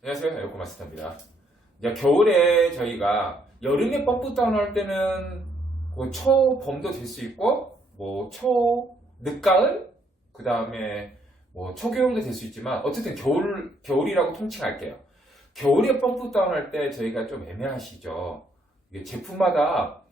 안녕하세요, 에어컨 마스터입니다. 이제 겨울에 저희가 여름에 펌프 다운 할 때는 그 초봄도 될 수 있고, 뭐 늦가을, 그 다음에 뭐 초겨울도 될 수 있지만, 어쨌든 겨울이라고 통칭할게요. 겨울에 펌프 다운 할 때 저희가 좀 애매하시죠. 이게 제품마다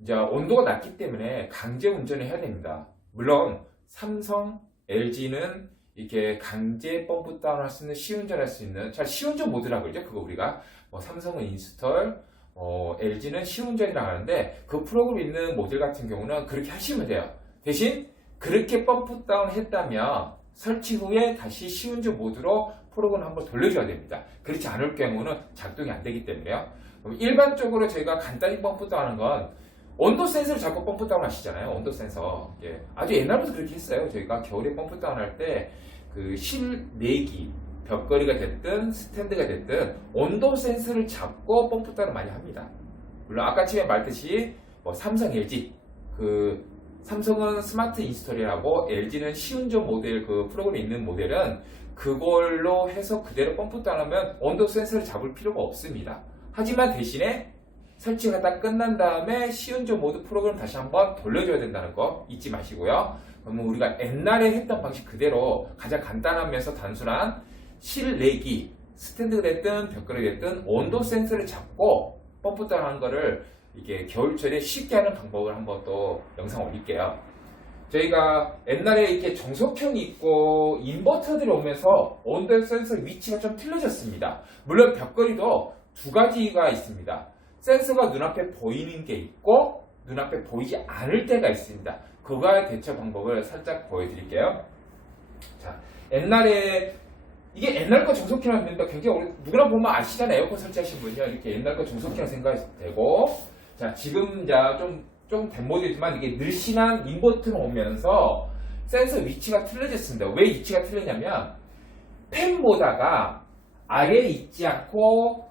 이제 온도가 낮기 때문에 강제 운전을 해야 됩니다. 물론 삼성, LG는 이렇게 강제 펌프 다운 할 수 있는 시운전 할 수 있는 시운전 모드라고 그러죠. 그거 우리가 삼성은 인스톨, LG는 시운전이라고 하는데 그 프로그램 있는 모델 같은 경우는 그렇게 하시면 돼요. 대신 그렇게 펌프 다운 했다면 설치 후에 다시 시운전 모드로 프로그램을 한번 돌려줘야 됩니다. 그렇지 않을 경우는 작동이 안 되기 때문에요. 일반적으로 저희가 간단히 펌프 다운하는 건 온도 센서를 잡고 펌프 다운 하시잖아요. 온도 센서. 예. 아주 옛날부터 그렇게 했어요. 저희가 겨울에 펌프 다운 할 때 그 실내기, 벽걸이가 됐든 스탠드가 됐든 온도 센서를 잡고 펌프 다운을 많이 합니다. 물론 아까 처음에 말했듯이 삼성, LG 삼성은 스마트 인스톨이라고 LG는 시운전 모델 그 프로그램이 있는 모델은 그걸로 해서 그대로 펌프 다운하면 온도 센서를 잡을 필요가 없습니다. 하지만 대신에 설치가 다 끝난 다음에 시운전 모드 프로그램 다시 한번 돌려줘야 된다는 거 잊지 마시고요. 그러면 우리가 옛날에 했던 방식 그대로 가장 간단하면서 단순한 실내기, 스탠드가 됐든 벽걸이 됐든 온도 센서를 잡고 펌프 다운하는 거를 이게 겨울철에 쉽게 하는 방법을 한번 또 영상 올릴게요. 저희가 옛날에 이렇게 정석형이 있고 인버터들이 오면서 온도 센서 위치가 좀 틀려졌습니다. 물론 벽걸이도 두 가지가 있습니다. 센서가 눈앞에 보이는 게 있고 눈앞에 보이지 않을 때가 있습니다. 그거의 대처 방법을 살짝 보여드릴게요. 자, 이게 옛날 거 정석기라는 멤버 굉장히 누구나 보면 아시잖아요. 에어컨 설치하신 분이요. 이렇게 옛날 거 정석기라 생각하셔도 되고, 자, 지금 좀 된 모델이지만 이게 늘씬한 인버터가 오면서 센서 위치가 틀려졌습니다. 왜 위치가 틀리냐면 펜 모다가 아래에 있지 않고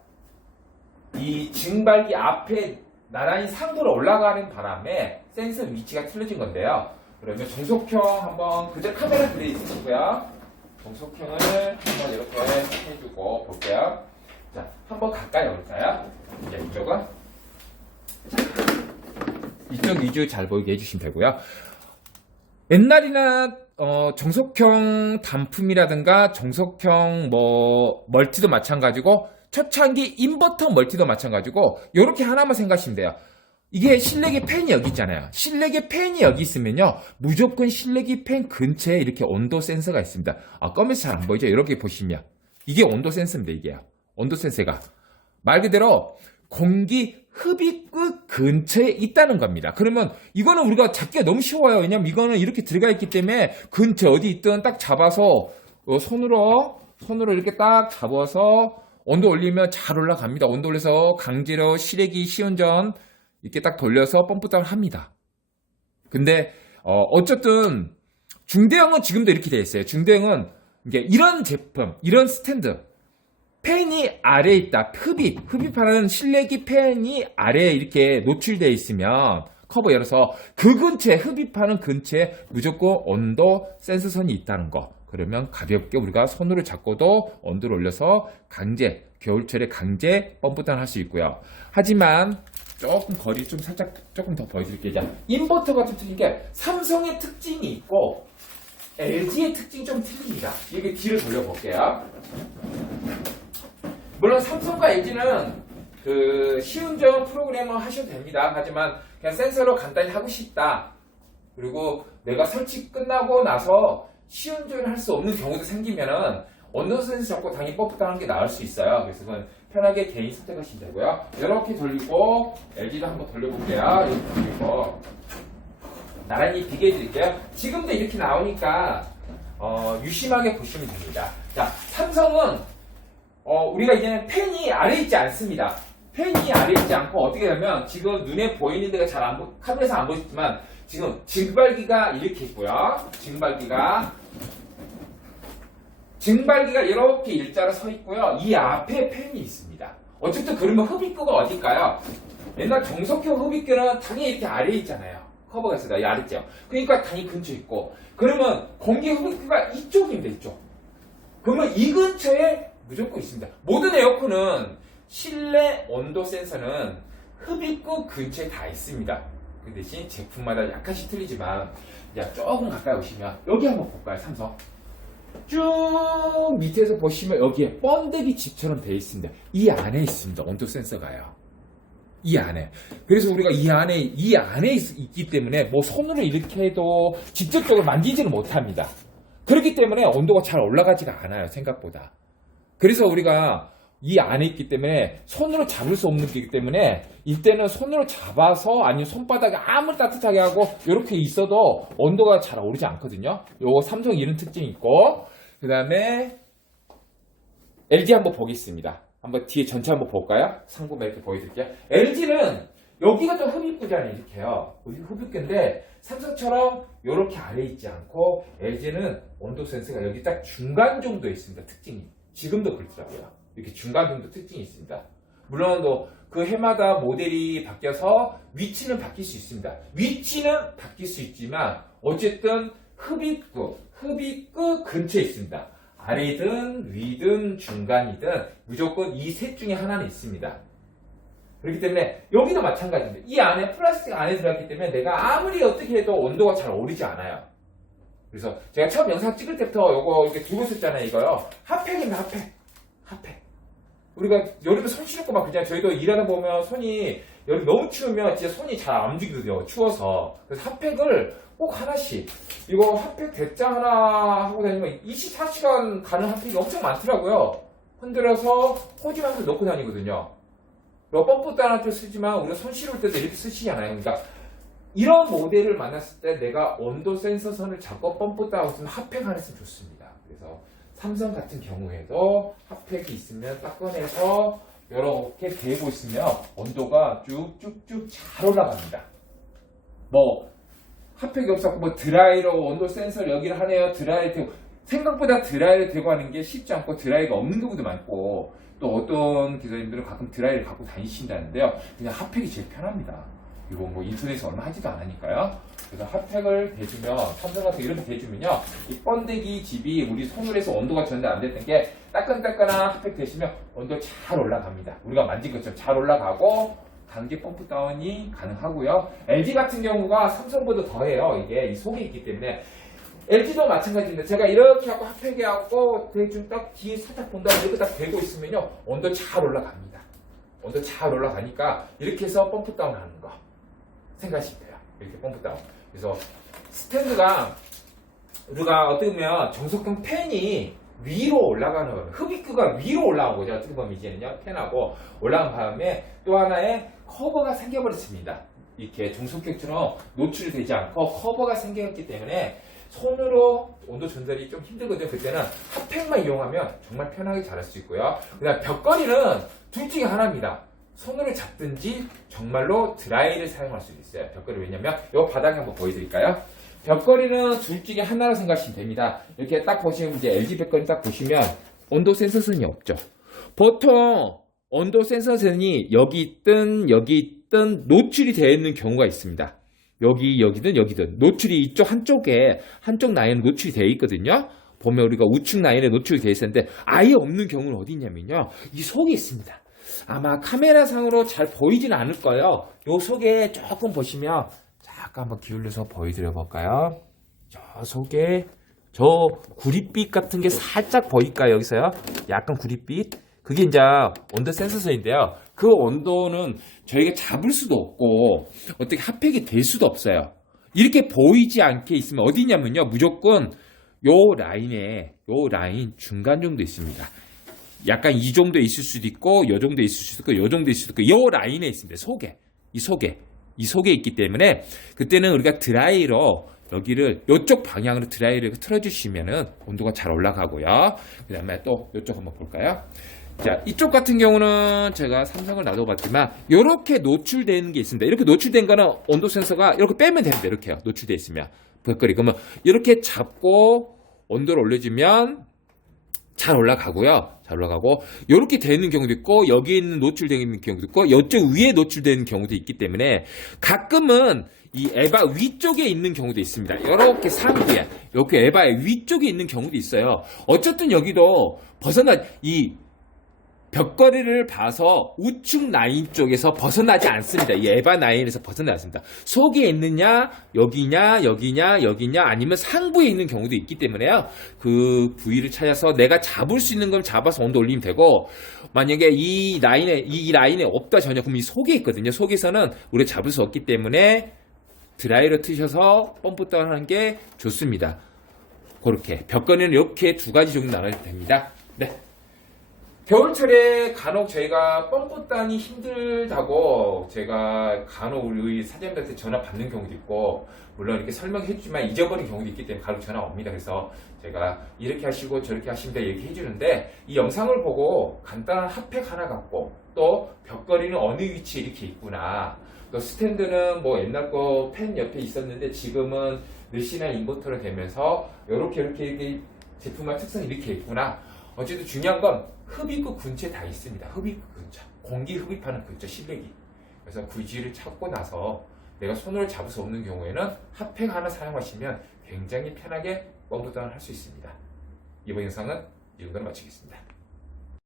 이 증발기 앞에 나란히 상도로 올라가는 바람에 센서 위치가 틀려진 건데요. 그러면 정석형 한번 그대로 카메라 들어있으시고요. 정석형을 한번 이렇게 해주고 볼게요. 자, 한번 가까이 올까요? 이제 이쪽은. 자, 이쪽 위주 잘 보이게 해주시면 되고요. 옛날이나 정석형 단품이라든가 정석형 멀티도 마찬가지고 초창기 인버터 멀티도 마찬가지고 이렇게 하나만 생각하시면 돼요. 이게 실내기 팬이 여기 있잖아요. 실내기 팬이 여기 있으면요 무조건 실내기 팬 근처에 이렇게 온도 센서가 있습니다. 검은색 잘 안 보이죠? 이렇게 보시면 이게 온도 센서입니다. 이게요. 온도 센서가 말 그대로 공기 흡입구 근처에 있다는 겁니다. 그러면 이거는 우리가 잡기가 너무 쉬워요. 왜냐면 이거는 이렇게 들어가 있기 때문에 근처 어디 있든 딱 잡아서 손으로 이렇게 딱 잡아서 온도 올리면 잘 올라갑니다. 온도 올려서 강제로 실외기 시운전 이렇게 딱 돌려서 펌프 다운 합니다. 근데 어쨌든 중대형은 지금도 이렇게 되어 있어요. 중대형은 이게 이런 제품, 이런 스탠드 팬이 아래에 있다. 흡입하는 실내기 팬이 아래에 이렇게 노출되어 있으면 커버 열어서 그 근처에 흡입하는 근처에 무조건 온도 센서선이 있다는 거. 그러면 가볍게 우리가 손으로 잡고도 온도를 올려서 겨울철에 강제 펌프 다운 할 수 있고요. 하지만 조금 거리 좀 살짝 조금 더 보여드릴게요. 자, 인버터 같은 틀린 게 삼성의 특징이 있고 LG의 특징이 좀 틀립니다. 여기 뒤를 돌려볼게요. 물론 삼성과 LG는 그 시운전 프로그램을 하셔도 됩니다. 하지만 그냥 센서로 간단히 하고 싶다. 그리고 내가 설치 끝나고 나서 시운전을 할 수 없는 경우도 생기면은 온도 센서 잡고 당연히 펌프 다운하는 게 나을 수 있어요. 그래서 그건 편하게 개인 선택하시면 되고요. 이렇게 돌리고 LG도 한번 돌려볼게요. 이렇게 돌리고 나란히 비교해 드릴게요. 지금도 이렇게 나오니까 유심하게 보시면 됩니다. 자, 삼성은 우리가 이제는 팬이 아래에 있지 않습니다. 팬이 아래에 있지 않고 어떻게 되면 지금 눈에 보이는 데가 카메라에서 안 보이지만 지금 증발기가 이렇게 있고요. 증발기가 이렇게 일자로 서 있고요. 이 앞에 팬이 있습니다. 어쨌든 그러면 흡입구가 어딜까요? 옛날 정석형 흡입구는 당연히 이렇게 아래에 있잖아요. 커버가 있어요. 이 아래죠. 그러니까 당연히 근처에 있고. 그러면 공기 흡입구가 이쪽입니다. 이쪽. 그러면 이 근처에 무조건 있습니다. 모든 에어컨은 실내 온도 센서는 흡입구 근처에 다 있습니다. 그 대신 제품마다 약간씩 틀리지만 조금 가까이 오시면 여기 한번 볼까요? 삼성 쭉 밑에서 보시면 여기에 번데기 집처럼 되어 있습니다. 이 안에 있습니다. 온도 센서가요. 이 안에. 그래서 우리가 이 안에 있기 때문에 뭐 손으로 이렇게 해도 직접적으로 만지지는 못합니다. 그렇기 때문에 온도가 잘 올라가지가 않아요. 생각보다. 그래서 우리가 이 안에 있기 때문에 손으로 잡을 수 없는 거기 때문에 이때는 손으로 잡아서 아니면 손바닥에 아무리 따뜻하게 하고 이렇게 있어도 온도가 잘 오르지 않거든요. 요거 삼성 이런 특징이 있고, 그 다음에 LG 한번 보겠습니다. 한번 뒤에 전체 한번 볼까요? 상부만 이렇게 보여드릴게요. LG는 여기가 좀 흡입구잖아요. 이렇게요. 흡입구인데 삼성처럼 이렇게 아래 있지 않고 LG는 온도 센서가 여기 딱 중간 정도에 있습니다. 특징이. 지금도 그렇더라고요. 이렇게 중간 정도 특징이 있습니다. 물론 그 해마다 모델이 바뀌어서 위치는 바뀔 수 있습니다. 위치는 바뀔 수 있지만 어쨌든 흡입구 근처에 있습니다. 아래든 위든 중간이든 무조건 이 셋 중에 하나는 있습니다. 그렇기 때문에 여기도 마찬가지입니다. 이 안에 플라스틱 안에 들어갔기 때문에 내가 아무리 어떻게 해도 온도가 잘 오르지 않아요. 그래서 제가 처음 영상 찍을 때부터 이거 이렇게 두고 있었잖아요. 이거요. 핫팩입니다. 핫팩. 우리가 여름에 손 시렵고 막 그냥 저희도 일하다 보면 손이 여름 너무 추우면 진짜 손이 잘 안 움직이거든요. 추워서. 그래서 핫팩을 꼭 하나씩. 이거 핫팩 대짜 하나 하고 다니면 24시간 가는 핫팩이 엄청 많더라고요. 흔들어서 호지만서 넣고 다니거든요. 펌프 따라도 쓰지만 우리가 손 시려울 때도 이렇게 쓰시잖아요. 그러니까 이런 모델을 만났을 때 내가 온도 센서 선을 잡고 펌프 따라 쓰면 핫팩 하나 있으면 좋습니다. 그래서 삼성 같은 경우에도 핫팩이 있으면 딱 꺼내서 이렇게 대고 있으면 온도가 쭉쭉쭉 잘 올라갑니다. 뭐 핫팩이 없었고 뭐 드라이로 온도 센서를 여기를 하네요. 드라이 대고 생각보다 드라이를 대고 하는 게 쉽지 않고 드라이가 없는 경우도 많고 또 어떤 기사님들은 가끔 드라이를 갖고 다니신다는데요. 그냥 핫팩이 제일 편합니다. 이거 뭐 인터넷에 얼마 하지도 않으니까요. 그래서 핫팩을 대주면 삼성 같은 이렇게 대주면요, 이 번데기 집이 우리 손으로 해서 온도가 전달 안 됐던 게 따끈따끈한 핫팩 대시면 온도 잘 올라갑니다. 우리가 만진 것처럼 잘 올라가고 강제 펌프 다운이 가능하고요. LG 같은 경우가 삼성보다 더해요. 이게 이 속에 있기 때문에 LG도 마찬가지입니다. 제가 이렇게 하고 핫팩에 하고 대충 딱 뒤에 살짝 본 다음에 이렇게 딱 대고 있으면요, 온도 잘 올라갑니다. 온도 잘 올라가니까 이렇게 해서 펌프 다운 하는 거 생각하시면 돼요. 이렇게 펌프 다운. 그래서 스탠드가 우리가 어떻게 보면 정석형 팬이 위로 올라가는 거예요. 흡입구가 위로 올라온 거죠. 어떻게 보면 이제는요, 팬하고 올라간 다음에 또 하나의 커버가 생겨버렸습니다. 이렇게 정석형처럼 노출이 되지 않고 커버가 생겼기 때문에 손으로 온도 전달이 좀 힘들거든요. 그때는 핫팩만 이용하면 정말 편하게 잘할 수 있고요. 그 다음 벽걸이는 둘 중에 하나입니다. 손으로 잡든지 정말로 드라이를 사용할 수도 있어요. 벽걸이. 왜냐면 이 바닥에 한번 보여드릴까요? 벽걸이는 둘 중에 하나로 생각하시면 됩니다. 이렇게 딱 보시면 이제 LG 벽걸이 딱 보시면 온도 센서선이 없죠. 보통 온도 센서선이 여기 있든 노출이 되어 있는 경우가 있습니다. 여기든 노출이 이쪽 한쪽 라인에 노출이 되어 있거든요. 보면 우리가 우측 라인에 노출이 되어 있었는데 아예 없는 경우는 어디 있냐면요, 이 속에 있습니다. 아마 카메라상으로 잘 보이진 않을 거예요. 요 속에 조금 보시면 잠깐 한번 기울여서 보여드려 볼까요? 저 속에 저 구릿빛 같은 게 살짝 보일까요? 여기서요? 약간 구릿빛. 그게 이제 온도 센서선인데요. 그 온도는 저희가 잡을 수도 없고 어떻게 핫팩이 될 수도 없어요. 이렇게 보이지 않게 있으면 어디 있냐면요, 무조건 요 라인 중간 정도 있습니다. 약간 이 정도 있을 수도 있고 요 정도 있을 수도 있고 요 정도 있을 수도 있고 요 라인에 있습니다. 이 속에 있기 때문에 그때는 우리가 드라이로 여기를 이쪽 방향으로 드라이를 틀어주시면은 온도가 잘 올라가고요. 그 다음에 또 이쪽 한번 볼까요? 자, 이쪽 같은 경우는 제가 삼성을 놔둬봤지만 이렇게 노출되는 게 있습니다. 이렇게 노출된 거는 온도 센서가 이렇게 빼면 됩니다. 이렇게요. 노출되어 있으면 벽걸이. 그러면 이렇게 잡고 온도를 올려주면 잘 올라가고요. 잘 올라가고 이렇게 되는 경우도 있고 여기 있는 노출되어 있는 경우도 있고 이쪽 위에 노출되는 경우도 있기 때문에 가끔은 이 에바 위쪽에 있는 경우도 있습니다. 이렇게 상부에 이렇게 에바의 위쪽에 있는 경우도 있어요. 어쨌든 여기도 이 벽걸이를 봐서 우측 라인 쪽에서 벗어나지 않습니다. 이 에바 라인에서 벗어나지 않습니다. 속에 있느냐, 여기냐, 여기냐, 여기냐, 아니면 상부에 있는 경우도 있기 때문에요. 그 부위를 찾아서 내가 잡을 수 있는 건 잡아서 온도 올리면 되고, 만약에 이 라인에 없다 전혀, 그럼 이 속에 있거든요. 속에서는 우리가 잡을 수 없기 때문에 드라이로 트셔서 펌프 다운하는 게 좋습니다. 그렇게. 벽걸이는 이렇게 두 가지 정도 나눠도 됩니다. 네. 겨울철에 간혹 저희가 펌프 단이 힘들다고 제가 간혹 우리 사장님들한테 전화 받는 경우도 있고, 물론 이렇게 설명해 주지만 잊어버린 경우도 있기 때문에 간혹 전화 옵니다. 그래서 제가 이렇게 하시고 저렇게 하시면 돼 얘기해 주는데, 이 영상을 보고 간단한 핫팩 하나 갖고 또 벽걸이는 어느 위치에 이렇게 있구나, 또 스탠드는 뭐 옛날 거 펜 옆에 있었는데 지금은 메시나 인버터로 되면서 이렇게 제품의 특성이 이렇게 있구나. 어쨌든 중요한 건 흡입구 근처에 다 있습니다. 흡입구 근처, 공기 흡입하는 근처 실내기. 그래서 구지를 찾고 나서 내가 손으로 잡을 수 없는 경우에는 핫팩 하나 사용하시면 굉장히 편하게 펌프 다운을 할 수 있습니다. 이번 영상은 이 정도로 마치겠습니다.